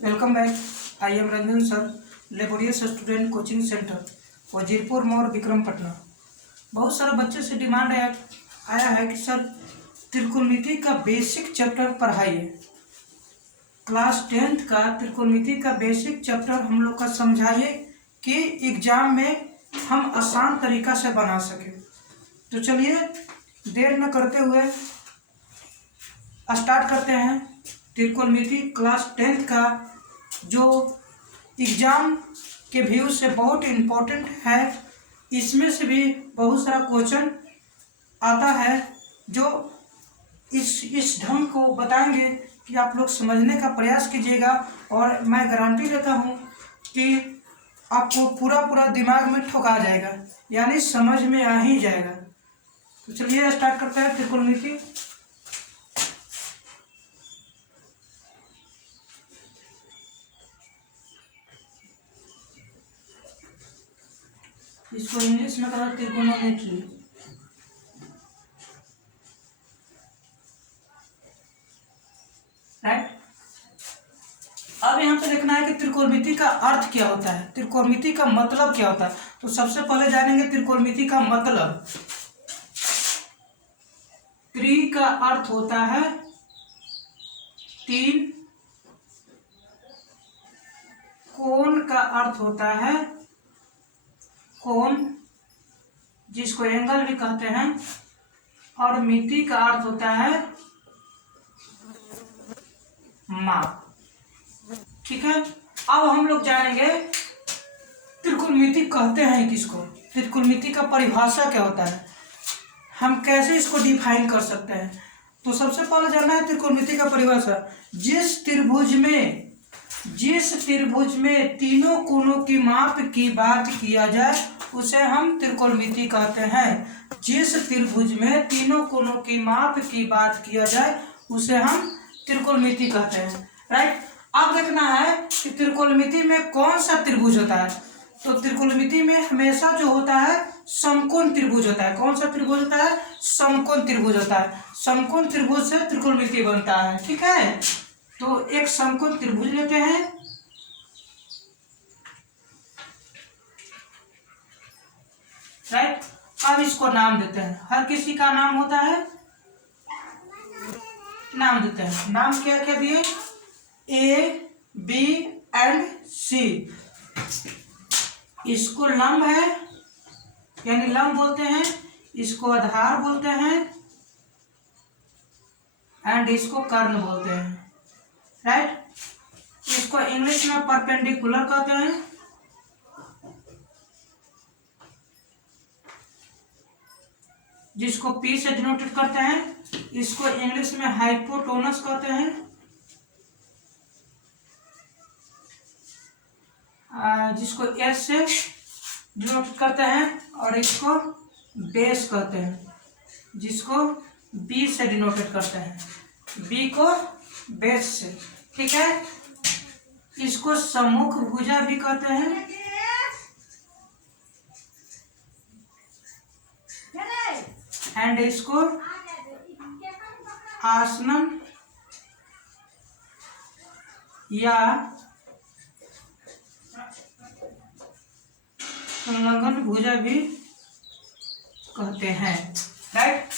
Welcome back. I am Ranjan sir, laborious student coaching centre, Wazirpur मोड़, विक्रमपटना। बहुत सारे बच्चे से डिमांड आया है कि सर त्रिकोणमिति का बेसिक चैप्टर पढ़ाइए। क्लास 10th का त्रिकोणमिति का बेसिक चैप्टर हम लोग का समझाइए कि एग्जाम में हम आसान तरीका से बना सकें। तो चलिए देर न करते हुए स्टार्ट करते हैं। त्रिकोणमिति क्लास 10th का जो एग्ज़ाम के व्यू से बहुत इम्पोर्टेंट है, इसमें से भी बहुत सारा क्वेश्चन आता है जो इस ढंग को बताएंगे कि आप लोग समझने का प्रयास कीजिएगा। और मैं गारंटी देता हूँ कि आपको पूरा दिमाग में ठुका जाएगा, यानी समझ में आ ही जाएगा। तो चलिए स्टार्ट करते हैं त्रिकोणमिति। इसको इंग्लिश में करा त्रिकोणमिति। राइट। अब यहाँ पे देखना है कि त्रिकोणमिति का अर्थ क्या होता है, त्रिकोणमिति का मतलब क्या होता है। तो सबसे पहले जानेंगे त्रिकोणमिति का मतलब। त्रि का अर्थ होता है तीन, कोण का अर्थ होता है कोण, जिसको एंगल भी कहते हैं, और मिति का अर्थ होता है माप। ठीक है। अब हम लोग जानेंगे त्रिकोणमिति कहते हैं किसको, त्रिकोणमिति का परिभाषा क्या होता है, हम कैसे इसको डिफाइन कर सकते हैं। तो सबसे पहले जानना है त्रिकोणमिति का परिभाषा। जिस त्रिभुज में तीनों कोणों की माप की बात किया जाए उसे हम त्रिकोणमिति कहते हैं। जिस त्रिभुज में तीनों कोणों की माप की बात किया जाए उसे हम त्रिकोणमिति कहते हैं। राइट। अब देखना है कि त्रिकोणमिति में कौन सा त्रिभुज होता है। तो त्रिकोणमिति में हमेशा जो होता है समकोण त्रिभुज होता है। कौन सा त्रिभुज होता है? समकोण त्रिभुज होता है। समकोण त्रिभुज से त्रिकोणमिति बनता है। ठीक है। तो एक समकोण त्रिभुज लेते हैं। राइट। अब इसको नाम देते हैं। हर किसी का नाम होता है, नाम देते हैं। नाम क्या क्या दिए? ए, बी एंड सी। इसको लंब है, यानी लंब बोलते हैं, इसको आधार बोलते हैं, एंड इसको कर्ण बोलते हैं। राइट। इसको इंग्लिश में परपेंडिकुलर कहते हैं, जिसको पी से डिनोटेड करते हैं। इसको इंग्लिश में हाइपोटेनस कहते हैं, जिसको एस से डिनोटेड करते हैं, और इसको बेस कहते हैं, जिसको बी से डिनोटेड करते हैं, बी को बेस से। ठीक है। इसको सम्मुख भुजा भी कहते हैं, एंड इसको आसनम या संलग्न भुजा भी कहते हैं। राइट।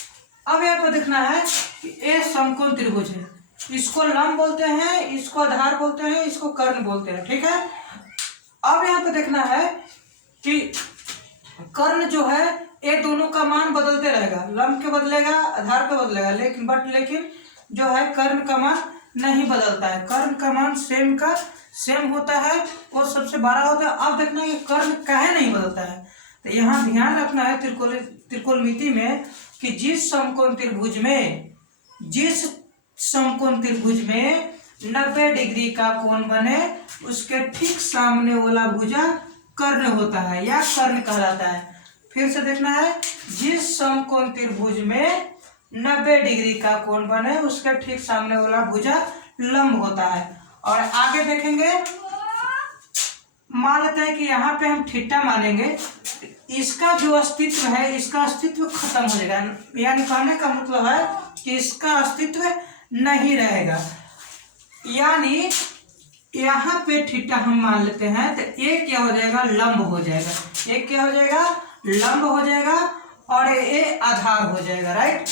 अब यहाँ पर देखना है कि ए समकोण त्रिभुज है, इसको लंब बोलते हैं, इसको आधार बोलते हैं, इसको कर्ण बोलते हैं। ठीक है। अब यहाँ पे देखना है कि कर्ण जो है ये दोनों का मान बदलते रहेगा, लंब के बदलेगा, आधार पे बदलेगा, लेकिन जो है कर्ण का मान नहीं बदलता है। कर्ण का मान सेम होता है और सबसे बड़ा होता है। अब देखना है कि कर्ण काहे नहीं बदलता है। तो यहाँ ध्यान रखना है त्रिकोणमिति में कि जिस समकोण त्रिभुज में 90 डिग्री का कोण बने उसके ठीक सामने वाला भुजा कर्ण होता है या कर्ण कहलाता है। फिर से देखना है, जिस समकोण त्रिभुज में 90 डिग्री का कोण बने उसके ठीक सामने वाला भुजा लंब होता है। और आगे देखेंगे, मान लेते हैं कि यहाँ पे हम थीटा मानेंगे, इसका जो अस्तित्व है, इसका अस्तित्व खत्म हो जाएगा, यानी कहने का मतलब है कि इसका अस्तित्व नहीं रहेगा। यानी यहाँ पे थीटा हम मान लेते हैं तो ए क्या हो जाएगा, लंब हो जाएगा। ए क्या हो जाएगा, लंब हो जाएगा और ए आधार हो जाएगा। राइट,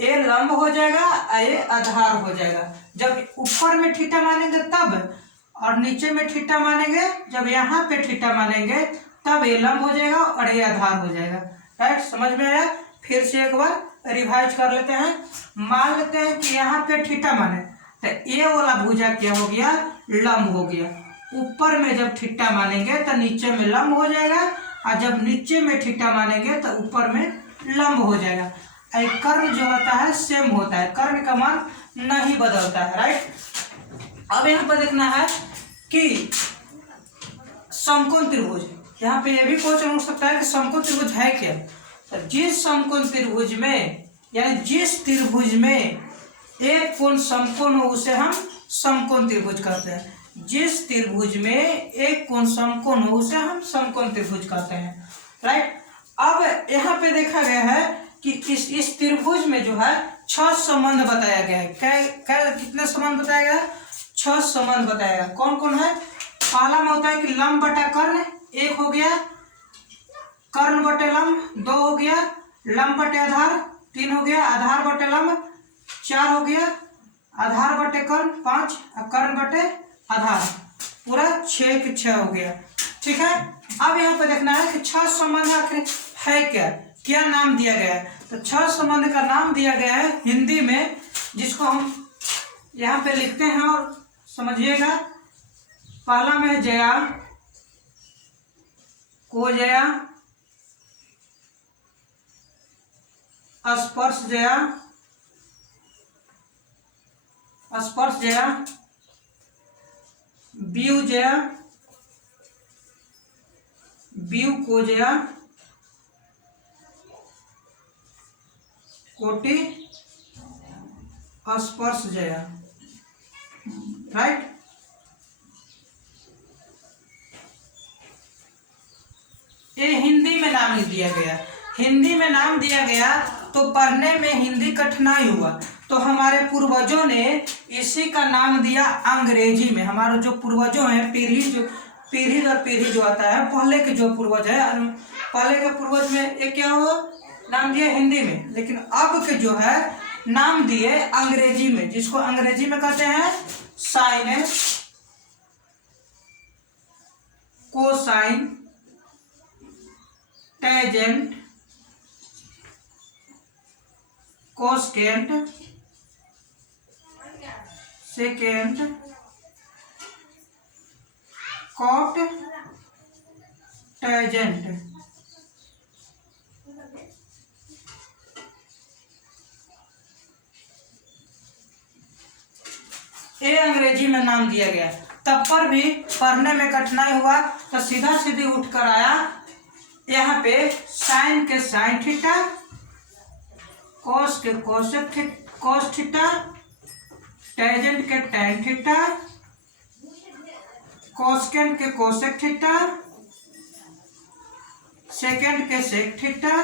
ए लंब हो जाएगा, ए आधार हो जाएगा। जब ऊपर में थीटा मानेंगे तब, और नीचे में थीटा मानेंगे जब यहाँ पे थीटा मानेंगे तब ए लंब हो जाएगा और ए आधार हो जाएगा। राइट, समझ में आया? फिर से एक बार रिवाइज कर लेते हैं। मान लेते हैं कि यहाँ पे थीटा माने तो ए वाला भुजा क्या हो गया, लंब हो गया। ऊपर में जब थीटा मानेंगे तो नीचे में लंब हो जाएगा, और जब नीचे में थीटा मानेंगे तो ऊपर में लंब हो जाएगा। कर्ण जो होता है सेम होता है, कर्ण का मान नहीं बदलता है। राइट, अब यहाँ पर देखना है कि समकोण त्रिभुज, यहाँ पे ये भी क्वेश्चन हो सकता है कि समकोण त्रिभुज है क्या। तो जिस समकोण त्रिभुज में, यानी जिस त्रिभुज में एक कोण समकोण हो उसे हम समकोण त्रिभुज कहते हैं। जिस त्रिभुज में एक कोण समकोण हो उसे हम समकोण त्रिभुज कहते हैं। राइट, अब यहाँ पे देखा गया है कि इस त्रिभुज में जो है 6 संबंध बताया गया है। कितने संबंध बताया गया है? 6 संबंध बताया गया। कौन कौन है? पहला में होता है कि लंब बटा कर्ण, 1 हो गया। कर्ण बटे लंब 2 हो गया। लंब बटे आधार 3 हो गया। आधार बटे लंब 4 हो गया। आधार बटे कर्ण 5, और कर्ण बटे आधार, पूरा 6 के 6 हो गया। ठीक है, अब यहाँ पे देखना है कि 6 संबंध आखिर है क्या, क्या नाम दिया गया है। तो 6 संबंध का नाम दिया गया है हिंदी में, जिसको हम यहाँ पे लिखते हैं और समझिएगा। पहला में जया, को जया, स्पर्श जया, स्पर्श जया, बीव जया, बीव को जया, कोटि स्पर्श जया। राइट, ये हिंदी में नाम दिया गया। हिंदी में नाम दिया गया तो पढ़ने में हिंदी कठिनाई हुआ, तो हमारे पूर्वजों ने इसी का नाम दिया अंग्रेजी में। हमारे जो पूर्वजों हैं, पीढ़ी दर पीढ़ी जो आता है, पहले के जो पूर्वज है, पहले के पूर्वज में एक क्या हुआ, नाम दिया हिंदी में, लेकिन अब के जो है नाम दिए अंग्रेजी में, जिसको अंग्रेजी में कहते हैं sine, cosine, tangent, cosecant, secant, cot, tangent. ये अंग्रेजी में नाम दिया गया। तब पर भी पढ़ने में कठिनाई हुआ तो सीधा सीधी उठ कर आया यहाँ पे साइन के साइन थीटा, कोस के कोस थीटा, टेंजेंट के टेन थीटा, कोसेकेंट के कोसेक थीटा, सेकेंड के सेक थीटा,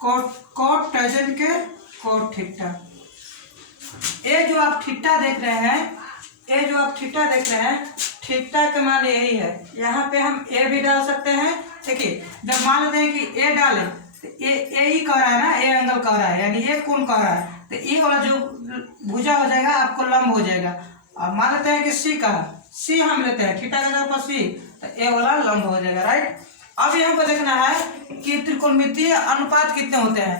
कोट टेंजेंट के कोट थीटा। ये जो आप थीटा देख रहे हैं, ये जो आप थीटा देख रहे हैं, थीटा का मान यही है। यहाँ पे हम ए भी डाल सकते हैं। देखिए, जब मान लेते हैं कि ए डालें तो ए ही कह रहा है ना, ए एंगल कह रहा है, यानी ए कोण कह रहा है, तो ए वाला जो भुजा हो जाएगा आपको लंब हो जाएगा। अब मान लेते हैं कि सी कहा, सी हम लेते हैं, थीटा का जगह पर सी, तो ए वाला लंब हो जाएगा। राइट, अब यहाँ पर देखना है कि त्रिकोणमितीय अनुपात कितने होते हैं।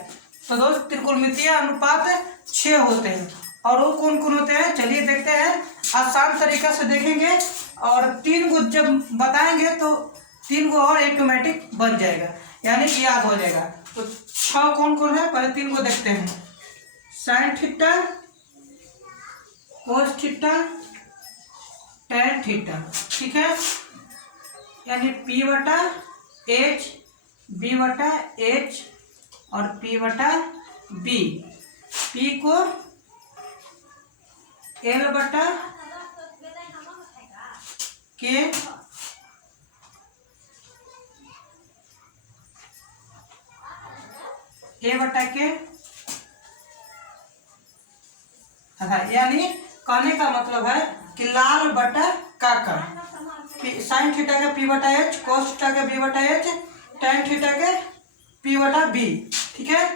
तो दोस्त, त्रिकोणमितीय अनुपात 6 होते हैं। और वो कौन कौन होते हैं, चलिए देखते हैं। आसान तरीका से देखेंगे और 3 को जब बताएंगे तो 3 को और ऑटोमेटिक बन जाएगा, यानी कि याद हो जाएगा। तो 6 कौन कौन है, पहले 3 को देखते हैं। Sine theta, cos theta, tan theta. ठीक है, यानी P बटा H, B बटा H और P बटा B। P को L बटा K, A बटा K, यानी कहने का मतलब है कि लाल बटा काका, साइन थीटा का पी बटा एच, कॉस थीटा का बी बटा एच, टेन थीटा के पी बटा बी। ठीक है,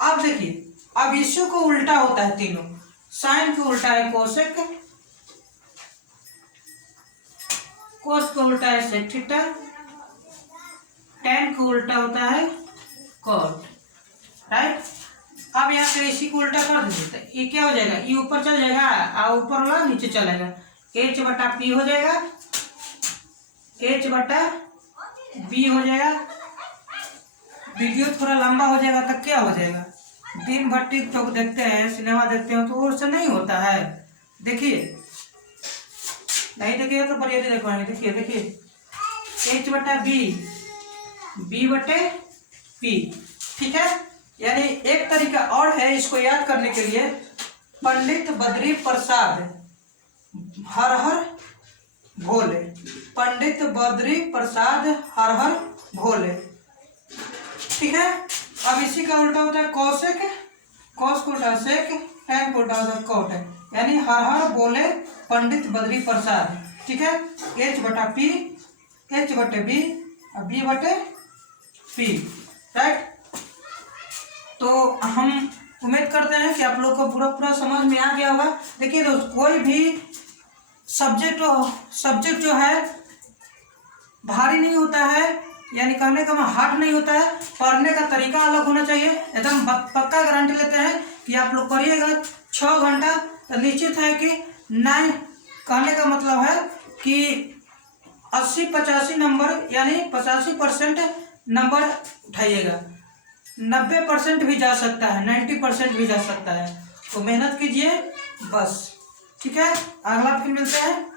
अब देखिए, अब इसी को उल्टा होता है तीनों। साइन को उल्टा है कोसेक, कोस को उल्टा है सेक थीटा, टेन को उल्टा होता है कॉट। राइट, अब यहाँ पे इसी को उल्टा कर दीजिए तो ये क्या हो जाएगा, ये ऊपर चल जाएगा और ऊपर वाला नीचे चलेगा, एच बटा पी हो जाएगा, एच बटा बी हो जाएगा। वीडियो थोड़ा लंबा हो जाएगा तो क्या हो जाएगा, दिन भर टिकटॉक देखते हैं, सिनेमा देखते हैं, तो उससे नहीं होता है। देखिए, नहीं देखिए तो बढ़िया देख पाएंगे। देखिए देखिए, एच बटा बी, बी बटे पी। ठीक है, यानी एक तरीका और है इसको याद करने के लिए, पंडित बद्री प्रसाद हर हर भोले, पंडित बद्री प्रसाद हर हर भोले। ठीक है, अब इसी का उल्टा होता है कौशिक, कौश को उल्टा सेक, टैन को उल्टा होता है कौट, यानी हर हर बोले पंडित बद्री प्रसाद। ठीक है, एच बटा पी, एच बटे बी और बी बटे पी। राइट, तो हम उम्मीद करते हैं कि आप लोग को पूरा समझ में आ गया होगा। देखिए दोस्त, कोई भी सब्जेक्ट जो है भारी नहीं होता है, यानी कहने का हार्ड नहीं होता है, पढ़ने का तरीका अलग होना चाहिए। एकदम पक्का गारंटी लेते हैं कि आप लोग पढ़िएगा 6 घंटा तो निश्चित है कि 9, कहने का मतलब है कि 80-85 नंबर, यानी 85% नंबर उठाइएगा। 90% भी जा सकता है, 90% भी जा सकता है, तो मेहनत कीजिए बस। ठीक है, अगला फिर मिलते हैं।